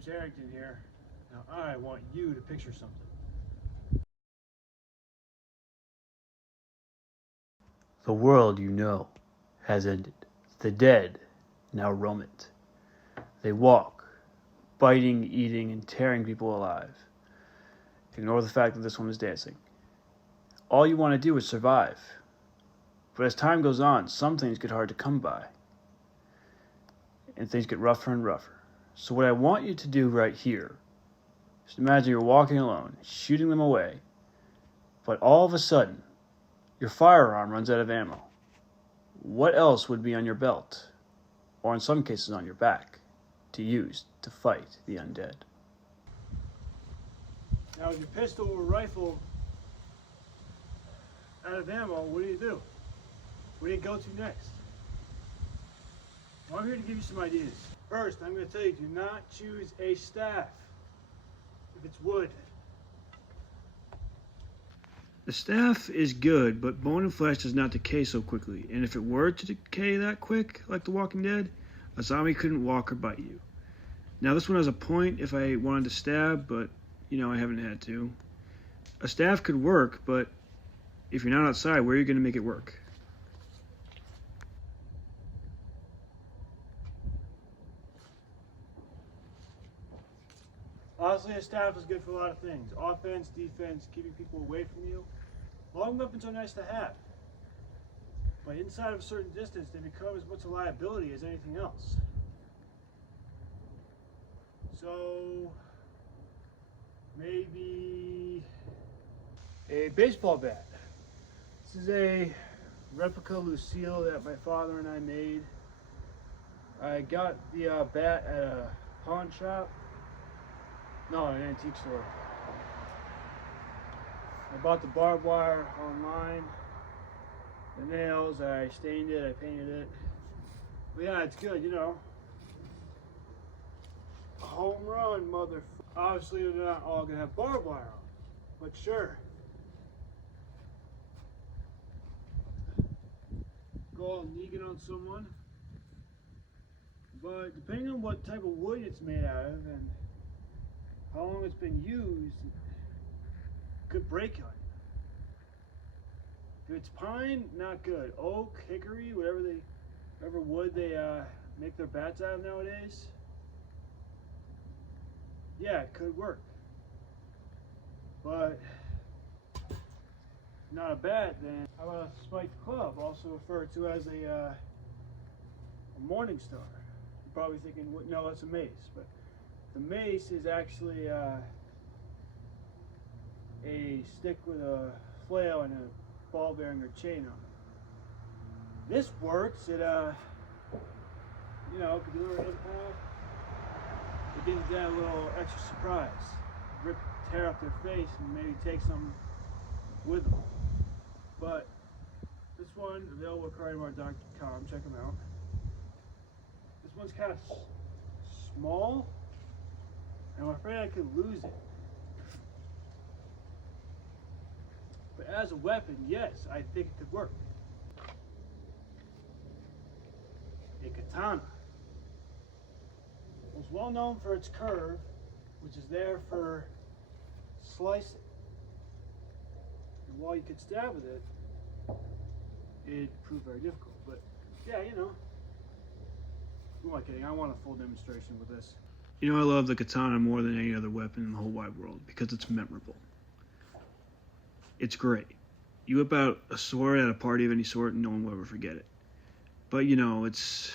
James Harrington here. Now I want you to picture something. The world you know has ended. The dead now roam it. They walk, biting, eating, and tearing people alive. Ignore the fact that this one is dancing. All you want to do is survive. But as time goes on, some things get hard to come by. And things get rougher and rougher. So what I want you to do right here is imagine you're walking alone, shooting them away, but all of a sudden, your firearm runs out of ammo. What else would be on your belt, or in some cases on your back, to use to fight the undead? Now with your pistol or rifle out of ammo, what do? What do you go to next? Well, I'm here to give you some ideas. First, I'm going to tell you, do not choose a staff if it's wood. The staff is good, but bone and flesh does not decay so quickly, and if it were to decay that quick, like The Walking Dead, a zombie couldn't walk or bite you. Now this one has a point if I wanted to stab, but I haven't had to. A staff could work, but if you're not outside, where are you going to make it work? Honestly, a staff is good for a lot of things. Offense, defense, keeping people away from you. Long weapons are nice to have. But inside of a certain distance, they become as much a liability as anything else. So, maybe a baseball bat. This is a replica Lucille that my father and I made. I got the bat at a pawn shop. No, an antique store. I bought the barbed wire online. The nails, I stained it, I painted it. But yeah, it's good, Home run, mother. Obviously, they're not all gonna have barbed wire on, but sure. Go all Negan on someone. But depending on what type of wood it's made out of and how long it's been used, it could break on you. If it's pine, not good. Oak, hickory, whatever wood they make their bats out of nowadays, yeah, it could work. But not a bat, then how about a spiked club, also referred to as a morning star? You're probably thinking, no, that's a mace, but the mace is actually a stick with a flail and a ball bearing or chain on it. This works. It could do a impact. It gives them a little extra surprise. Tear up their face and maybe take some with them. But this one, available at karate.com. Check them out. This one's kind of small, and I'm afraid I could lose it. But as a weapon, yes, I think it could work. A katana. It's well known for its curve, which is there for slicing. And while you could stab with it, it'd prove very difficult. But yeah, who am I kidding? I want a full demonstration with this. I love the katana more than any other weapon in the whole wide world because it's memorable. It's great. You whip out a sword at a party of any sort and no one will ever forget it. But it's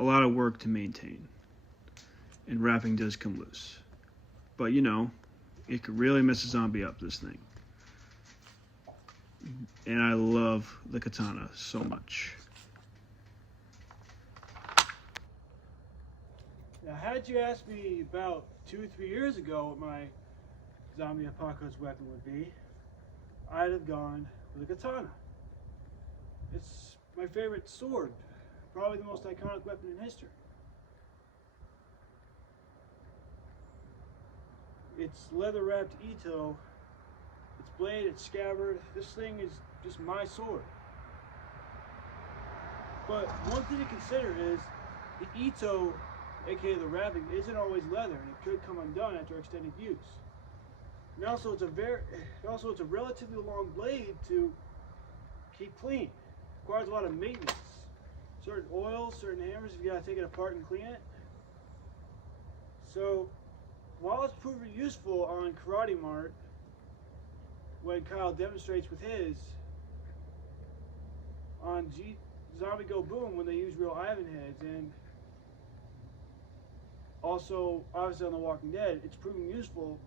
a lot of work to maintain. And wrapping does come loose. But it could really mess a zombie up, this thing. And I love the katana so much. Now, had you asked me about 2 or 3 years ago what my zombie apocalypse weapon would be, I'd have gone with a katana. It's my favorite sword, probably the most iconic weapon in history. It's leather wrapped ito, its blade, its scabbard. This thing is just my sword. But one thing to consider is the ito aka the wrapping, isn't always leather, and it could come undone after extended use. And also, it's a relatively long blade to keep clean. It requires a lot of maintenance. Certain oils, certain hammers, you gotta take it apart and clean it. So, while it's proven useful on Karate Mart, when Kyle demonstrates with his, on Zombie Go Boom when they use real Ivan heads, and also obviously on The Walking Dead, it's proven useful.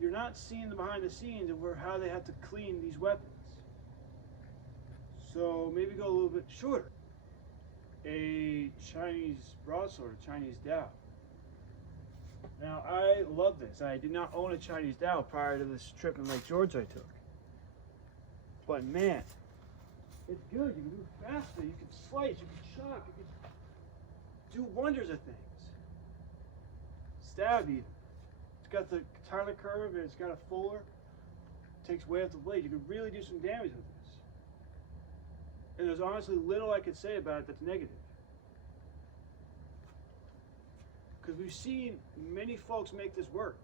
You're not seeing the behind the scenes of how they have to clean these weapons. So maybe go a little bit shorter. A Chinese broadsword, a Chinese Dao. Now I love this. I did not own a Chinese Dao prior to this trip in Lake George I took. But man, it's good. You can move faster, you can slice, you can chop, you can do wonders of things. Stab even. It's got the katana curve and it's got a fuller. It takes weight off the blade. You can really do some damage with this. And there's honestly little I could say about it that's negative. Because we've seen many folks make this work.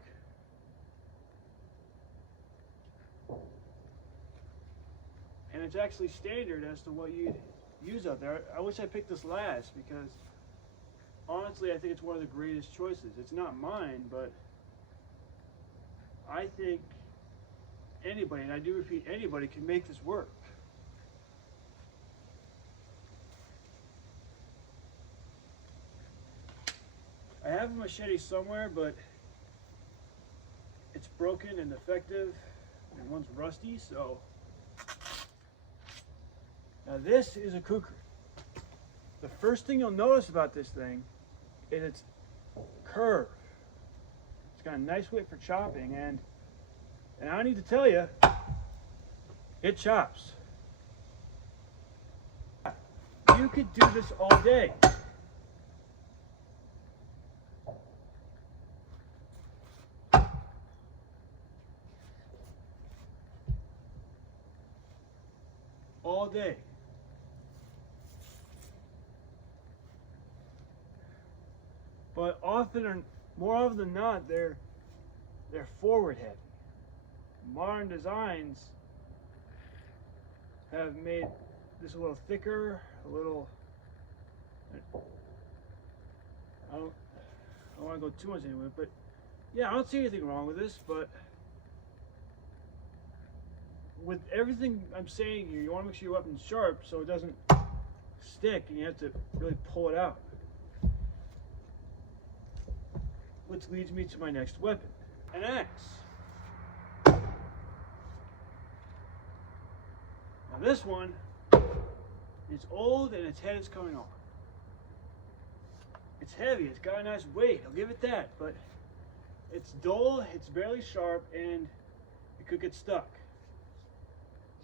And it's actually standard as to what you use out there. I wish I picked this last because honestly I think it's one of the greatest choices. It's not mine, but I think anybody, and I do repeat, anybody can make this work. I have a machete somewhere, but it's broken and defective, and one's rusty, so. Now this is a kukri. The first thing you'll notice about this thing is its curve. It's got a nice width for chopping, and I need to tell you, it chops. You could do this all day. All day. But more often than not, they're forward heavy. Modern designs have made this a little thicker, a little. I don't want to go too much into it, but yeah, I don't see anything wrong with this, but with everything I'm saying here, you want to make sure your weapon's sharp so it doesn't stick and you have to really pull it out. Which leads me to my next weapon, an axe. Now this one is old and its head is coming off. It's heavy, it's got a nice weight, I'll give it that, but it's dull, it's barely sharp, and it could get stuck.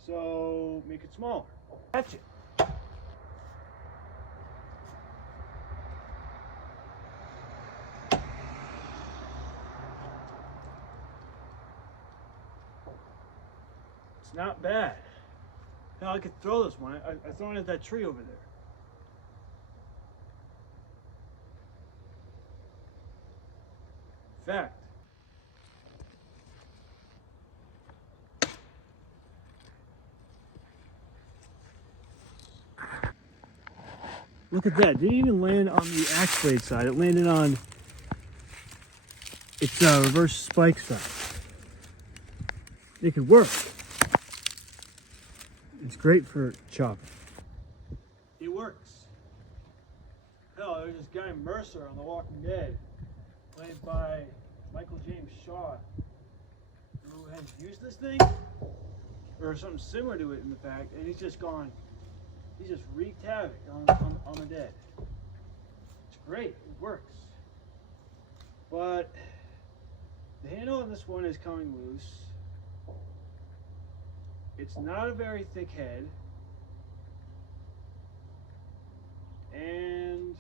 So make it smaller. That's it. It's not bad. Now I could throw this one. I throw it at that tree over there. Fact. Look at that. It didn't even land on the axe blade side. It landed on its reverse spike side. It could work. It's great for chopping. It works. Hell, there's this guy Mercer on The Walking Dead, played by Michael James Shaw, who has used this thing, or something similar to it in the fact, and he's just wreaked havoc on the dead. It's great, it works. But the handle on this one is coming loose. It's not a very thick head. And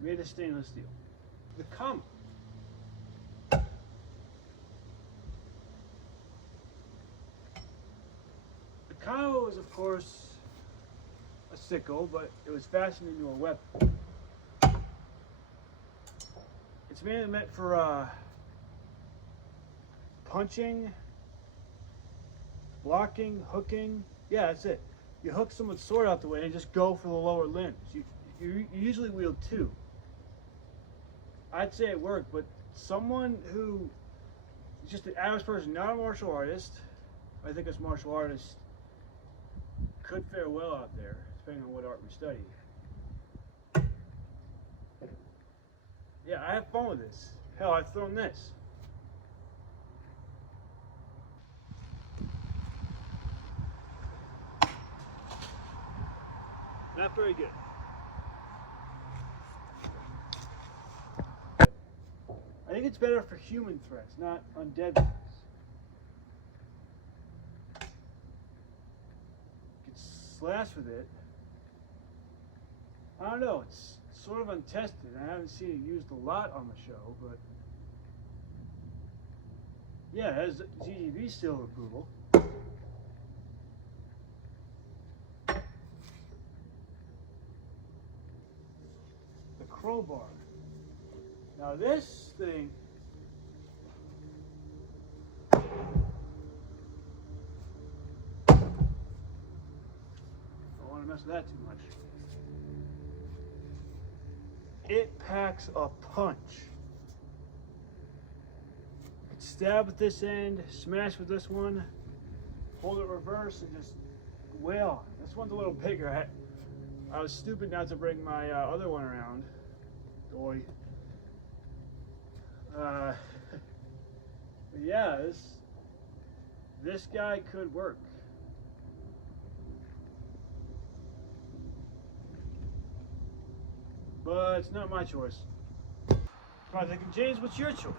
made of stainless steel. The combo. of course, a sickle, but it was fashioned into a weapon. It's mainly meant for punching, blocking, hooking. Yeah, that's it. You hook someone's sword out the way and just go for the lower limbs. You usually wield two. I'd say it worked, but someone who is just an average person, not a martial artist, I think us martial artists could fare well out there, depending on what art we study. Yeah, I have fun with this. Hell, I've thrown this. Not very good. I think it's better for human threats, not undead ones. You can slash with it. I don't know, it's sort of untested. I haven't seen it used a lot on the show, but yeah, it has ZGB seal of approval. The crowbar. Now this thing, don't want to mess with that too much. It packs a punch. You can stab with this end, smash with this one, hold it reverse, and just wail. This one's a little bigger. I was stupid not to bring my other one around. Boy. But yeah, this guy could work. But it's not my choice. Probably thinking, James, what's your choice?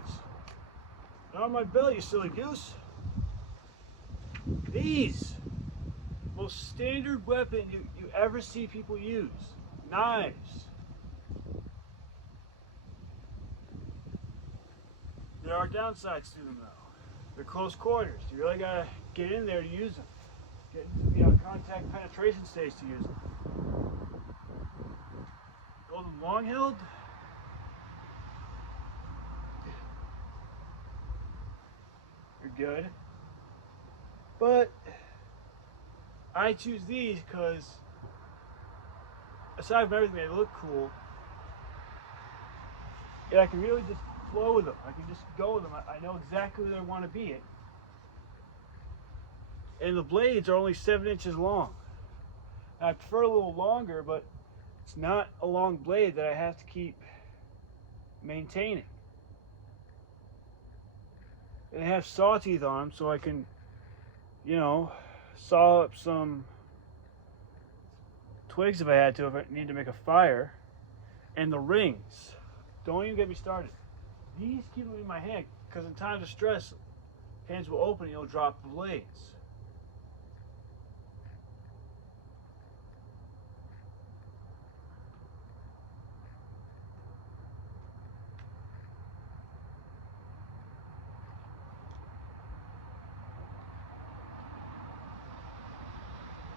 Not on my belt, you silly goose. These. Most standard weapon you ever see people use. Knives. There are downsides to them though. They're close quarters. You really gotta get in there to use them. Get into the contact penetration stage to use them. Golden long-held. You're good. But I choose these because aside from everything, they look cool. And I can really just flow with them. I can just go with them. I know exactly where I want to be at. And the blades are only 7 inches long. Now, I prefer a little longer, but it's not a long blade that I have to keep maintaining. And they have saw teeth on them, so I can, you know, saw up some twigs if I had to, if I need to make a fire. And the rings. Don't even get me started. These keep them in my hand, because in times of stress, hands will open and you'll drop the blades.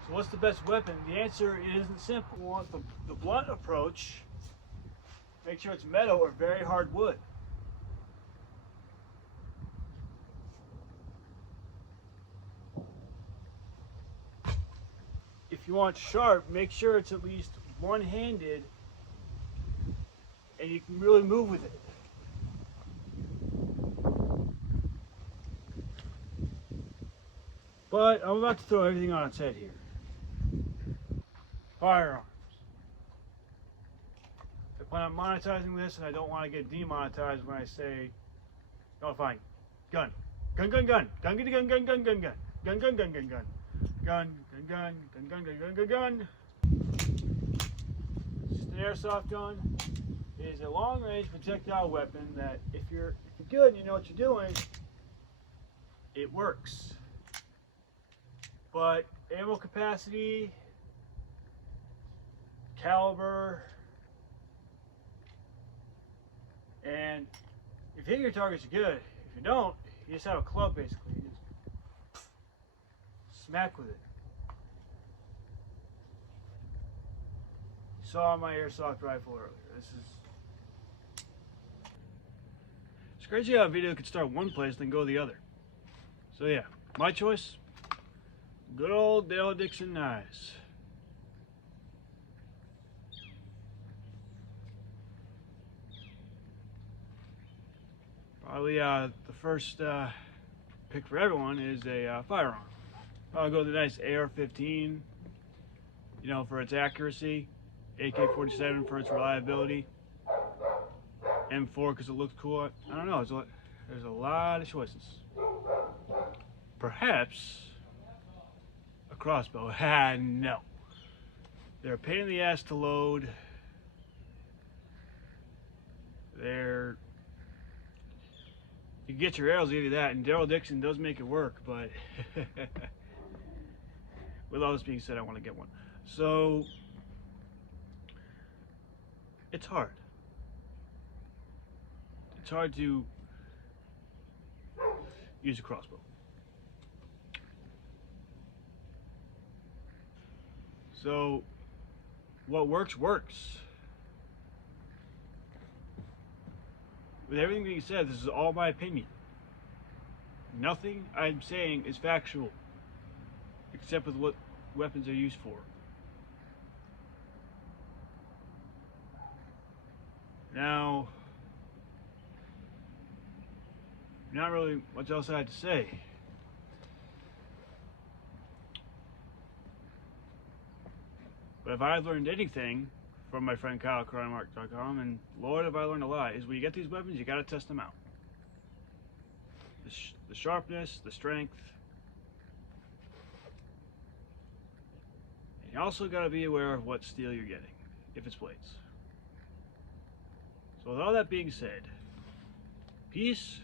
So what's the best weapon? The answer isn't simple. You want the blunt approach, make sure it's metal or very hard wood. If you want sharp, make sure it's at least one-handed and you can really move with it. But I'm about to throw everything on its head here. Firearms. I plan on monetizing this and I don't want to get demonetized when I say, no, fine. Gun. Gun, gun, gun. Gun, gun, gun, gun, gun, gun, gun. Gun, gun, gun, gun, gun. Gun, gun, gun, gun, gun, gun, gun, gun, gun. It's just an airsoft gun. It is a long-range projectile weapon that if you're good and you know what you're doing, it works. But ammo capacity, caliber, and if you hit your targets, you're good. If you don't, you just have a club basically. You just smack with it. saw my airsoft rifle earlier. It's crazy how a video could start one place then go the other. So yeah, my choice, good old Dale Dixon knives. Probably the first pick for everyone is a firearm. I'll go with a nice AR-15, you know, for its accuracy, AK-47 for its reliability, M4 because it looks cool. I don't know, there's a lot of choices. Perhaps a crossbow. No. They're a pain in the ass to load. You can get your arrows, give you that, and Daryl Dixon does make it work, but with all this being said, I want to get one. So it's hard. It's hard to use a crossbow. So what works, works. With everything being said, this is all my opinion. Nothing I'm saying is factual, except with what weapons are used for. Now, not really much else I had to say. But if I learned anything from my friend Kyle at KarateMark.com, and Lord, if I learned a lot, is when you get these weapons, you gotta test them out. The sharpness, the strength. And you also gotta be aware of what steel you're getting, if it's blades. So with all that being said, peace,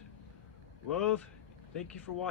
love, thank you for watching.